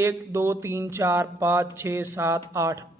1 2 3 4 5 6 7 8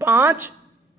5،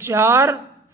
4،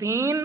3،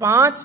5،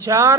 4،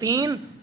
3،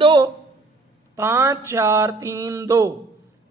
2، 5 4 3 2۔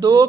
2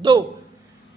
2۔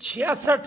66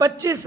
25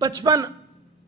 55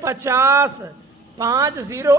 50 50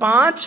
5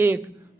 1،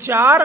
4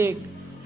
1،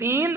3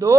2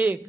1،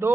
2،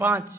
5۔